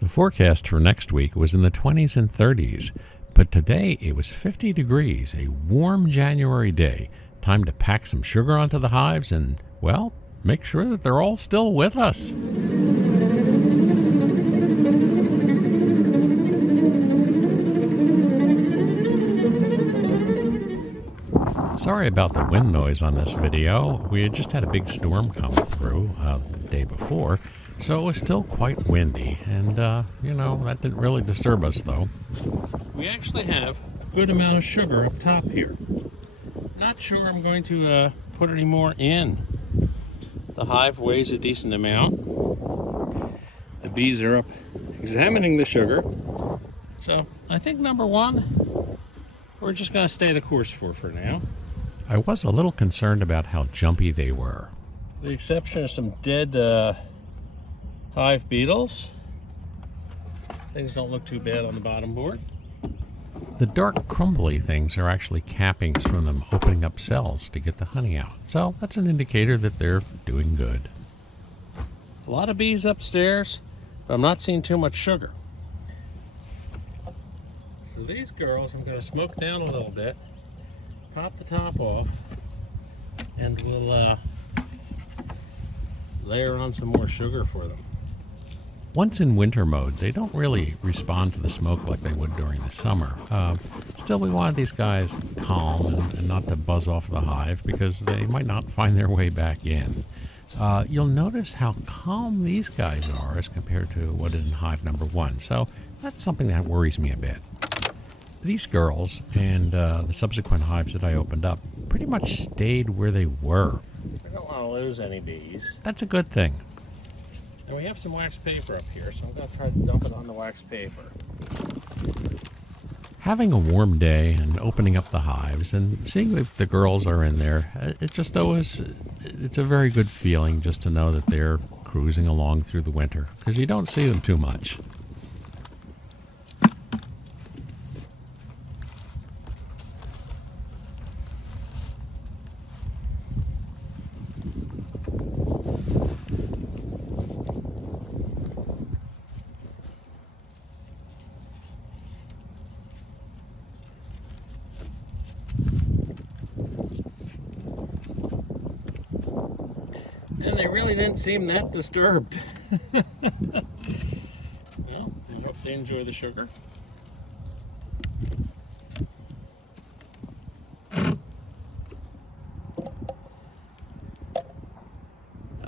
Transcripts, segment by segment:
The forecast for next week was in the 20s and 30s, but today it was 50 degrees, a warm January day. Time to pack some sugar onto the hives and, well, make sure that they're all still with us. Sorry about the wind noise on this video. We had just had a big storm come through the day before, so it was still quite windy, and, that didn't really disturb us, though. We actually have a good amount of sugar up top here. Not sure I'm going to put any more in. The hive weighs a decent amount. The bees are up examining the sugar. So I think number one, we're just going to stay the course for now. I was a little concerned about how jumpy they were. With the exception of some dead hive beetles, things don't look too bad on the bottom board. The dark crumbly things are actually cappings from them opening up cells to get the honey out. So that's an indicator that they're doing good. A lot of bees upstairs, but I'm not seeing too much sugar. So these girls I'm going to smoke down a little bit, pop the top off, and we'll layer on some more sugar for them. Once in winter mode, they don't really respond to the smoke like they would during the summer. Still, we wanted these guys calm and not to buzz off the hive because they might not find their way back in. You'll notice how calm these guys are as compared to what is in hive number one. So that's something that worries me a bit. These girls and the subsequent hives that I opened up pretty much stayed where they were. I don't want to lose any bees. That's a good thing. And we have some wax paper up here, so I'm going to try to dump it on the wax paper. Having a warm day and opening up the hives and seeing that the girls are in there, it's a very good feeling just to know that they're cruising along through the winter, because you don't see them too much. And they really didn't seem that disturbed. Well, I hope they enjoy the sugar. Now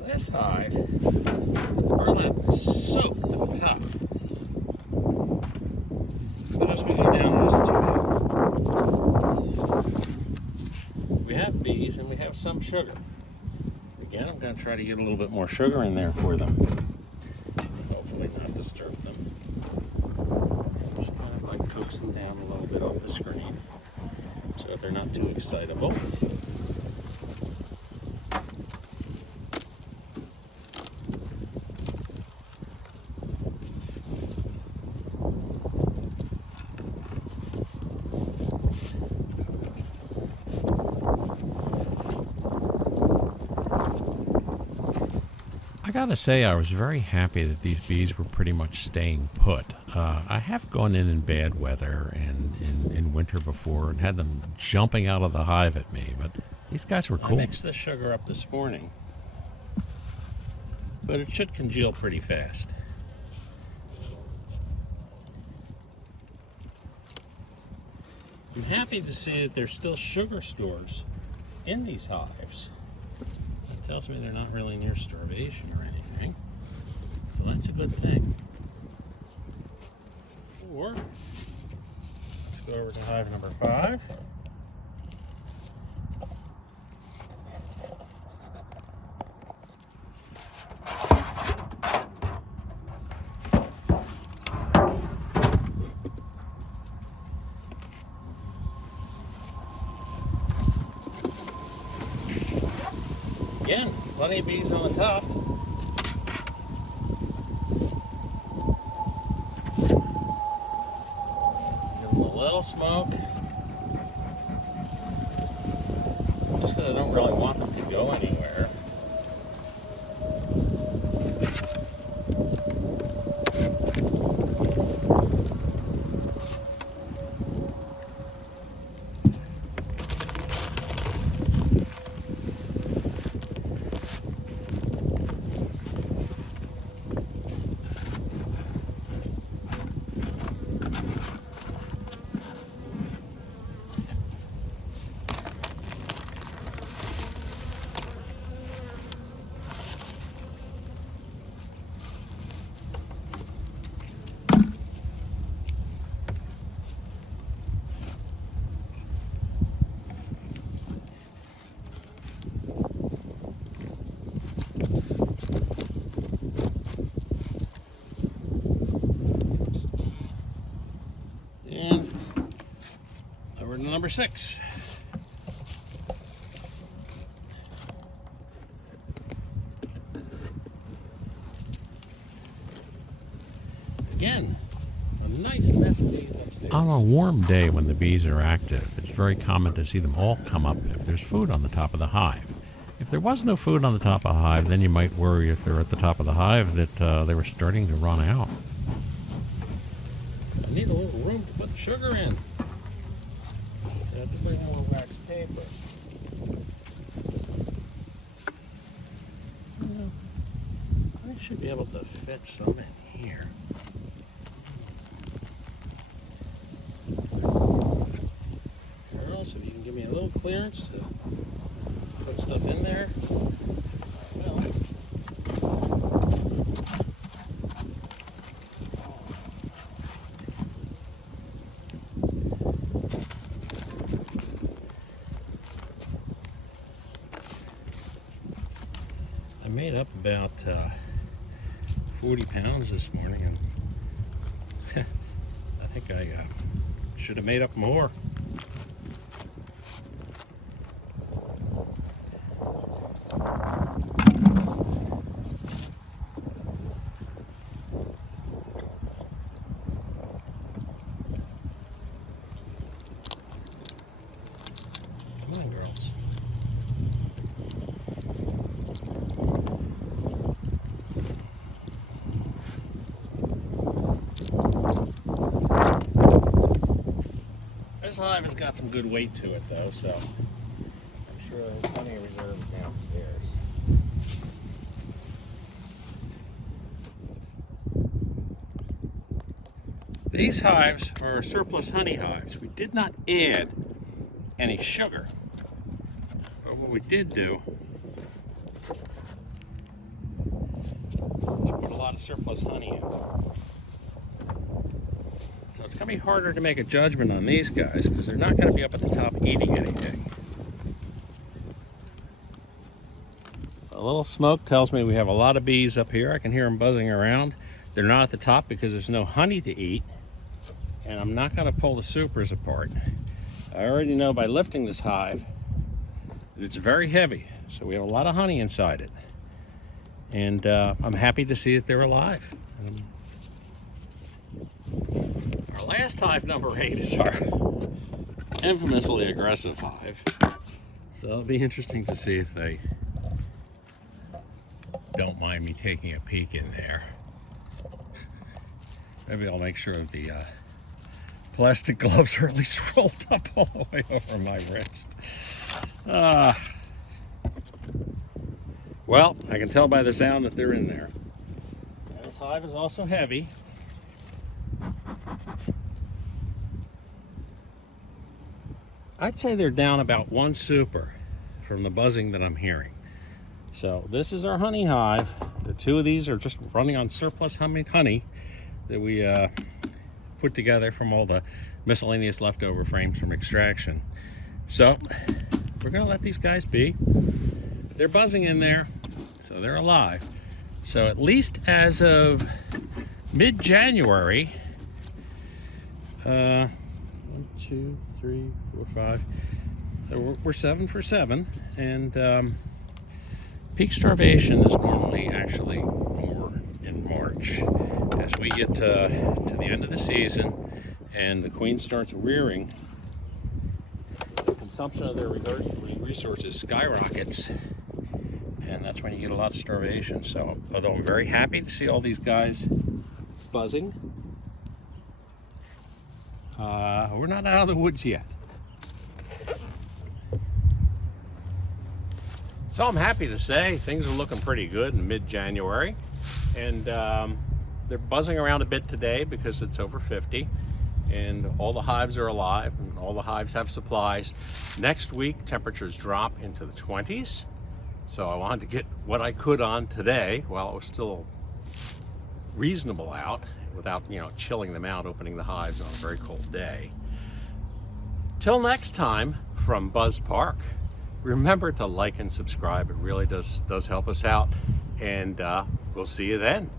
this hive, the burlap is soaked to the top. But as we go down, there's two. We have bees and we have some sugar. Again, I'm going to try to get a little bit more sugar in there for them. Hopefully not disturb them. Just kind of like coax them down a little bit off the screen so that they're not too excitable. I gotta say, I was very happy that these bees were pretty much staying put. I have gone in bad weather and in winter before and had them jumping out of the hive at me, but these guys were cool. I mixed the sugar up this morning, but it should congeal pretty fast. I'm happy to see that there's still sugar stores in these hives. Tells me they're not really near starvation or anything, so that's a good thing. Or let's go over to hive number 5. Again, plenty of bees on the top. Give them a little smoke. Just because I don't really want them to go anywhere. to number 6. Again, a nice mess of bees upstairs. On a warm day when the bees are active, it's very common to see them all come up if there's food on the top of the hive. If there was no food on the top of the hive, then you might worry if they're at the top of the hive that they were starting to run out. I need a little room to put the sugar in. I have to bring a little wax paper. I should be able to fit some in here. Girls, if you can give me a little clearance to put stuff in there, I will. I made up about 40 pounds this morning, and I think I should have made up more. Come on, girls. This hive has got some good weight to it, though, so I'm sure there's plenty of reserves downstairs. These hives are surplus honey hives. We did not add any sugar, but what we did do is put a lot of surplus honey in. So it's going to be harder to make a judgment on these guys because they're not going to be up at the top eating anything. A little smoke tells me we have a lot of bees up here. I can hear them buzzing around. They're not at the top because there's no honey to eat, and I'm not going to pull the supers apart. I already know by lifting this hive that it's very heavy, so we have a lot of honey inside it, and I'm happy to see that they're alive. Our last hive, number 8, is our infamously aggressive hive, so it'll be interesting to see if they don't mind me taking a peek in there. Maybe I'll make sure that the plastic gloves are at least rolled up all the way over my wrist. Well, I can tell by the sound that they're in there. And this hive is also heavy. I'd say they're down about 1 super from the buzzing that I'm hearing. So this is our honey hive. The 2 of these are just running on surplus honey that we put together from all the miscellaneous leftover frames from extraction. So we're gonna let these guys be. They're buzzing in there, so they're alive. So at least as of mid-January, 1, 2, 3, 4, 5, we're 7 for 7, and peak starvation is normally actually more in March. As we get to the end of the season and the queen starts rearing, the consumption of their resources skyrockets, and that's when you get a lot of starvation. So although I'm very happy to see all these guys buzzing, we're not out of the woods yet. So I'm happy to say things are looking pretty good in mid-January, and they're buzzing around a bit today because it's over 50, and all the hives are alive and all the hives have supplies. Next week temperatures drop into the 20s, so I wanted to get what I could on today while it was still reasonable out without, chilling them out, opening the hives on a very cold day. Till next time, from Buzz Park, remember to like and subscribe. It really does help us out, and we'll see you then.